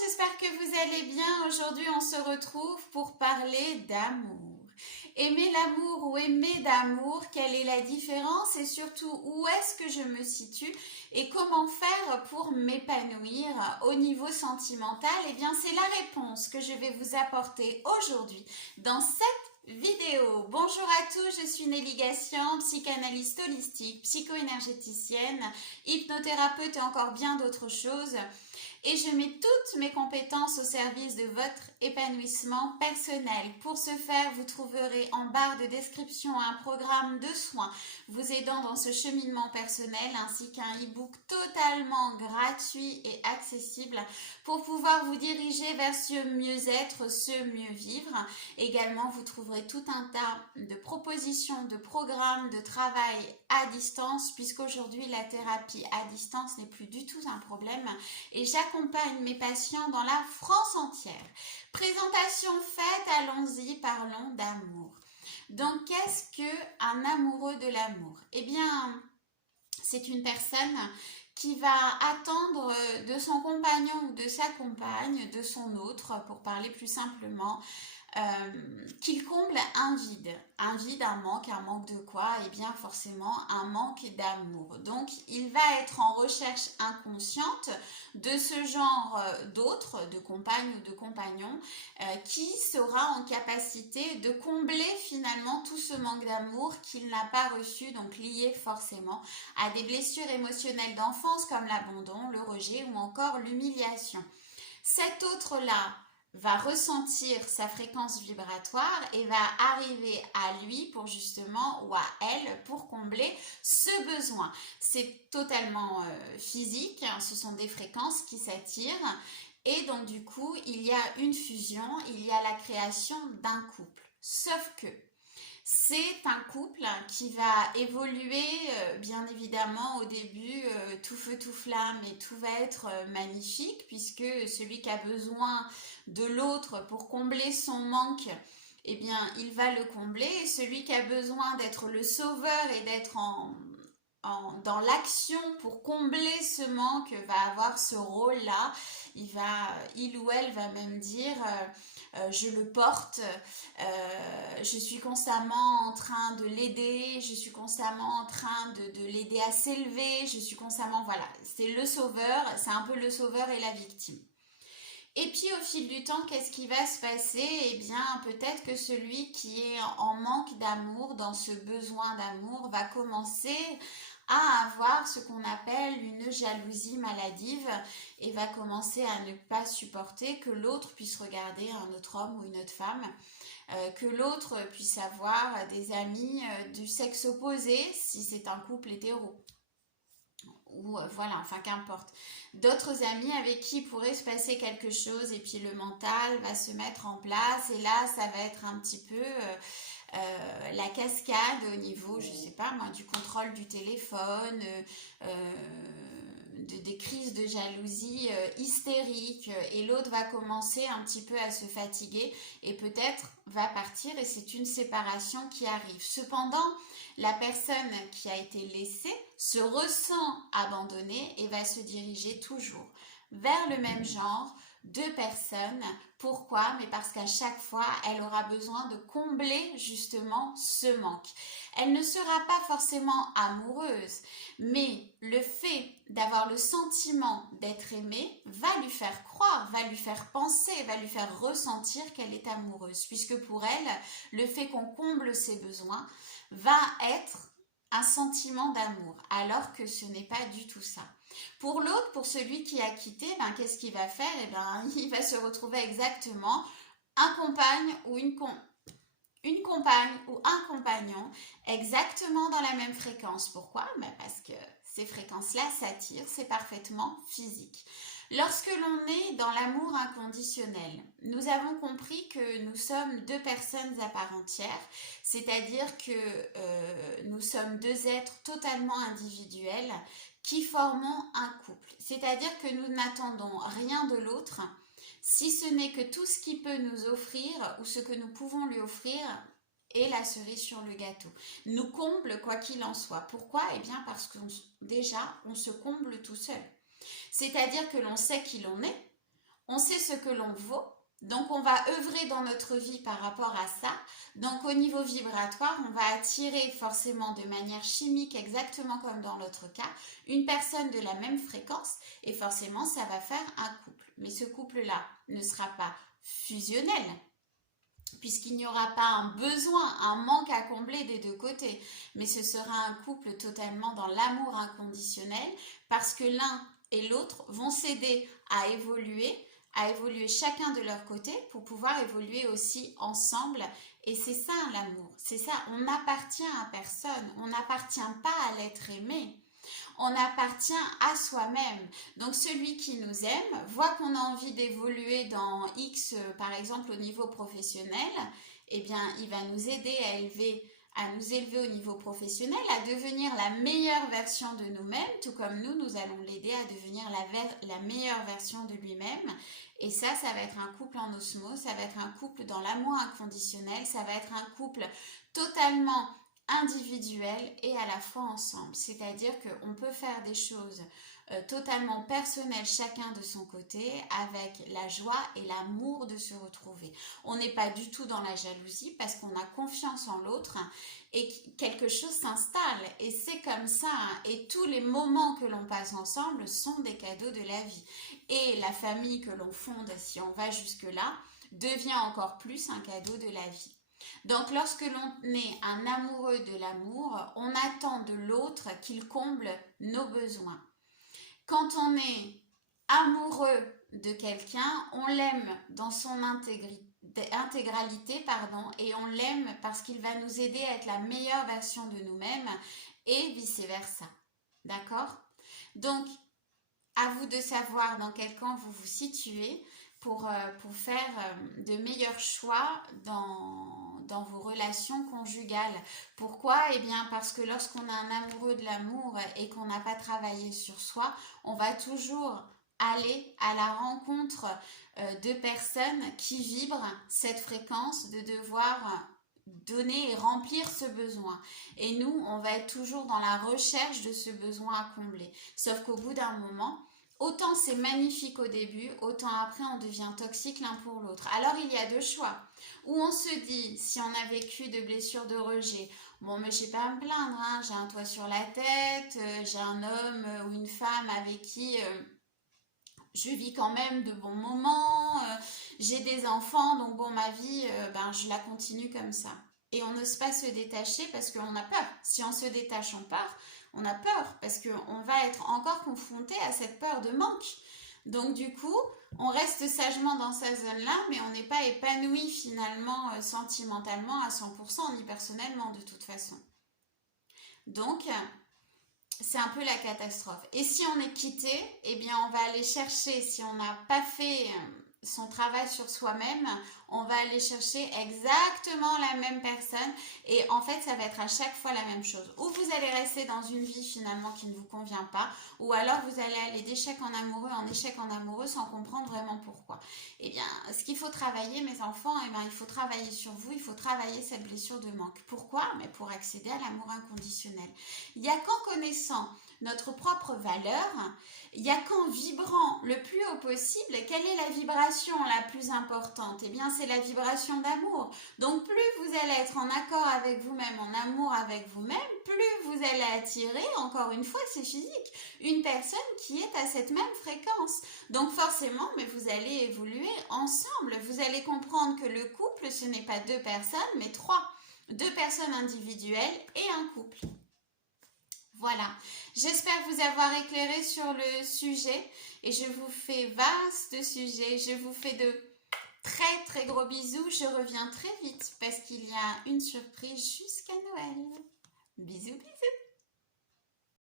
j'espère que vous allez bien. Aujourd'hui, on se retrouve pour parler d'amour. Aimer l'amour ou aimer d'amour, quelle est la différence et surtout où est-ce que je me situe et comment faire pour m'épanouir au niveau sentimental? Eh bien, c'est la réponse que je vais vous apporter aujourd'hui dans cette vidéo. Bonjour à tous, je suis Nelly Gassian, psychanalyste holistique, psycho-énergéticienne, hypnothérapeute et encore bien d'autres choses. Et je mets toutes mes compétences au service de votre épanouissement personnel. Pour ce faire, vous trouverez en barre de description un programme de soins vous aidant dans ce cheminement personnel ainsi qu'un e-book totalement gratuit et accessible pour pouvoir vous diriger vers ce mieux-être, ce mieux-vivre. Également, vous trouverez tout un tas de propositions, de programmes de travail à distance puisqu'aujourd'hui la thérapie à distance n'est plus du tout un problème et j'accompagne mes patients dans la France entière. Présentation faite, allons-y, parlons d'amour. Donc, qu'est-ce qu'un amoureux de l'amour? Eh bien, c'est une personne qui va attendre de son compagnon ou de sa compagne, de son autre, pour parler plus simplement, qu'il comble un vide, un manque de quoi? Eh bien forcément un manque d'amour. Donc il va être en recherche inconsciente de ce genre d'autres, de compagnes ou de compagnons, qui sera en capacité de combler finalement tout ce manque d'amour qu'il n'a pas reçu, donc lié forcément à des blessures émotionnelles d'enfance comme l'abandon, le rejet ou encore l'humiliation. Cet autre-là va ressentir sa fréquence vibratoire et va arriver à lui pour justement ou à elle pour combler ce besoin. C'est totalement physique, hein, ce sont des fréquences qui s'attirent et donc du coup il y a une fusion, il y a la création d'un couple. Sauf que c'est un couple qui va évoluer, bien évidemment, au début, tout feu, tout flamme, et tout va être magnifique, puisque celui qui a besoin de l'autre pour combler son manque, eh bien, il va le combler. Et celui qui a besoin d'être le sauveur et d'être dans l'action pour combler ce manque va avoir ce rôle-là. Il ou elle va même dire je le porte, je suis constamment en train de l'aider, je suis constamment en train de l'aider à s'élever, je suis constamment, voilà, c'est le sauveur, c'est un peu le sauveur et la victime. Et puis au fil du temps, qu'est-ce qui va se passer? Eh bien, peut-être que celui qui est en manque d'amour, dans ce besoin d'amour, va commencer à avoir ce qu'on appelle une jalousie maladive et va commencer à ne pas supporter que l'autre puisse regarder un autre homme ou une autre femme, que l'autre puisse avoir des amis du sexe opposé si c'est un couple hétéro ou voilà, enfin qu'importe, d'autres amis avec qui il pourrait se passer quelque chose et puis le mental va se mettre en place et là ça va être un petit peu la cascade au niveau, je sais pas moi, du contrôle du téléphone, des crises de jalousie hystériques et l'autre va commencer un petit peu à se fatiguer et peut-être va partir et c'est une séparation qui arrive. Cependant, la personne qui a été laissée se ressent abandonnée et va se diriger toujours vers le même genre de personnes. Pourquoi? Mais parce qu'à chaque fois, elle aura besoin de combler justement ce manque. Elle ne sera pas forcément amoureuse, mais le fait d'avoir le sentiment d'être aimée va lui faire croire, va lui faire penser, va lui faire ressentir qu'elle est amoureuse, puisque pour elle, le fait qu'on comble ses besoins va être un sentiment d'amour, alors que ce n'est pas du tout ça. Pour l'autre, pour celui qui a quitté, ben, qu'est-ce qu'il va faire? Eh ben, il va se retrouver exactement un compagne ou une compagne ou un compagnon exactement dans la même fréquence. Pourquoi? Ben parce que ces fréquences-là s'attirent, c'est parfaitement physique. Lorsque l'on est dans l'amour inconditionnel, nous avons compris que nous sommes deux personnes à part entière, c'est-à-dire que nous sommes deux êtres totalement individuels qui formons un couple. C'est-à-dire que nous n'attendons rien de l'autre, si ce n'est que tout ce qu'il peut nous offrir ou ce que nous pouvons lui offrir est la cerise sur le gâteau. Nous comble quoi qu'il en soit. Pourquoi? Eh bien parce que déjà, on se comble tout seul. C'est-à-dire que l'on sait qui l'on est, on sait ce que l'on vaut. Donc, on va œuvrer dans notre vie par rapport à ça. Donc, au niveau vibratoire, on va attirer forcément de manière chimique, exactement comme dans l'autre cas, une personne de la même fréquence et forcément, ça va faire un couple. Mais ce couple-là ne sera pas fusionnel puisqu'il n'y aura pas un besoin, un manque à combler des deux côtés. Mais ce sera un couple totalement dans l'amour inconditionnel parce que l'un et l'autre vont s'aider à évoluer chacun de leur côté pour pouvoir évoluer aussi ensemble. Et c'est ça l'amour, c'est ça, on n'appartient à personne, on n'appartient pas à l'être aimé. On appartient à soi-même. Donc celui qui nous aime voit qu'on a envie d'évoluer dans X, par exemple au niveau professionnel, eh bien il va nous aider à nous élever au niveau professionnel, à devenir la meilleure version de nous-mêmes, tout comme nous allons l'aider à devenir la meilleure version de lui-même. Et ça va être un couple en osmose, ça va être un couple dans l'amour inconditionnel, ça va être un couple totalement individuel et à la fois ensemble. C'est-à-dire qu'on peut faire des choses totalement personnelles chacun de son côté avec la joie et l'amour de se retrouver. On n'est pas du tout dans la jalousie parce qu'on a confiance en l'autre et quelque chose s'installe et c'est comme ça. Et tous les moments que l'on passe ensemble sont des cadeaux de la vie. Et la famille que l'on fonde, si on va jusque-là, devient encore plus un cadeau de la vie. Donc, lorsque l'on est un amoureux de l'amour, on attend de l'autre qu'il comble nos besoins. Quand on est amoureux de quelqu'un, on l'aime dans son intégralité, et on l'aime parce qu'il va nous aider à être la meilleure version de nous-mêmes et vice-versa. D'accord? Donc, à vous de savoir dans quel camp vous vous situez pour faire de meilleurs choix dans vos relations conjugales. Pourquoi? Eh bien parce que lorsqu'on a un amoureux de l'amour et qu'on n'a pas travaillé sur soi, on va toujours aller à la rencontre de personnes qui vibrent cette fréquence de devoir donner et remplir ce besoin. Et nous, on va être toujours dans la recherche de ce besoin à combler. Sauf qu'au bout d'un moment, autant c'est magnifique au début, autant après on devient toxique l'un pour l'autre. Alors il y a deux choix. Où on se dit, si on a vécu de blessures de rejet, bon mais j'ai pas à me plaindre, hein, j'ai un toit sur la tête, j'ai un homme ou une femme avec qui je vis quand même de bons moments, j'ai des enfants, donc bon ma vie, je la continue comme ça. Et on n'ose pas se détacher parce qu'on a peur. Si on se détache, on a peur parce qu'on va être encore confronté à cette peur de manque. Donc du coup, on reste sagement dans sa zone-là, mais on n'est pas épanoui finalement sentimentalement à 100%, ni personnellement de toute façon. Donc, c'est un peu la catastrophe. Et si on est quitté, eh bien on va aller chercher, si on n'a pas fait son travail sur soi-même, on va aller chercher exactement la même personne et en fait ça va être à chaque fois la même chose. Ou vous allez rester dans une vie finalement qui ne vous convient pas, ou alors vous allez aller d'échec en échec en amoureux sans comprendre vraiment pourquoi. Eh bien ce qu'il faut travailler mes enfants, il faut travailler sur vous, il faut travailler cette blessure de manque. Pourquoi? Mais pour accéder à l'amour inconditionnel. Il n'y a qu'en connaissant notre propre valeur, il n'y a qu'en vibrant le plus haut possible. Quelle est la vibration la plus importante? Eh bien, c'est la vibration d'amour. Donc, plus vous allez être en accord avec vous-même, en amour avec vous-même, plus vous allez attirer, encore une fois, c'est physique, une personne qui est à cette même fréquence. Donc, forcément, mais vous allez évoluer ensemble. Vous allez comprendre que le couple, ce n'est pas deux personnes, mais trois. Deux personnes individuelles et un couple. Voilà, j'espère vous avoir éclairé sur le sujet et je vous fais vaste sujet. Je vous fais de très très gros bisous. Je reviens très vite parce qu'il y a une surprise jusqu'à Noël. Bisous bisous.